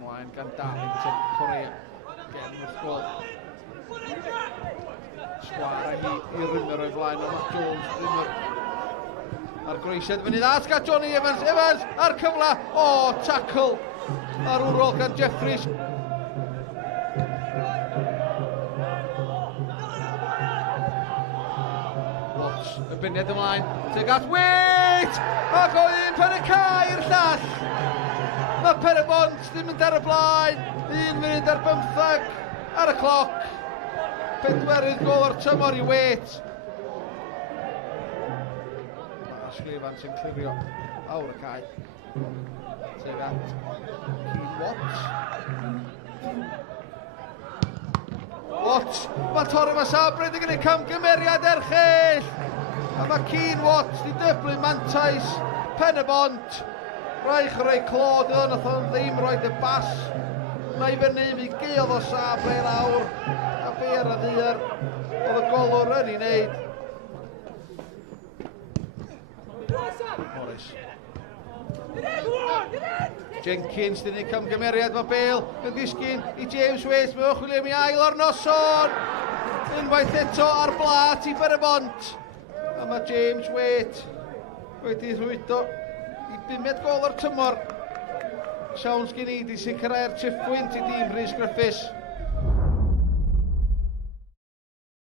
Mlaen gan Darlington, Correa. Gen wrth gol. Sgwara hi i Rimmer o'i flaen, ond Matt Jones, Rimmer. Ar groesiad fyny dda, sgat Johnny Evans, Evans ar cyfle, o, tackle ar wrol gan Jeffries. Watts, y byniad ymlaen, teg at Wait! Ac o un pen y cae i'r llall. Mae Penybont ddim mynd ar y blaen, 1 munud ar 15 ar y cloc. 4 gol o'r tymor i Wait. Ashley Evans yn clirio awr y cae. Teg at Keane Watts. Watts, mae torri mae Sabryd yn gwneud camgymeriad erchyll. A mae Keane Watts di dyblu mantais Penybont. Raich o rei clod yna, nath o'n ddim roed y bas. Na i fyny mi geodd o Sabre lawr. A be ar y ddiar, oedd y golwr yn ei wneud. Morris. Jenkins, dyn ni camgymeriad, mae Bale yn ddisgyn i James Waite, mae chwilio mi ail o'r noson. Unwaith eto ar blat i Penybont. A mae James Waite wedi rhwydo i 5 gol o'r tymor. Siawns gen i di sicrhau'r triffwynt i dîm Rhys Griffiths.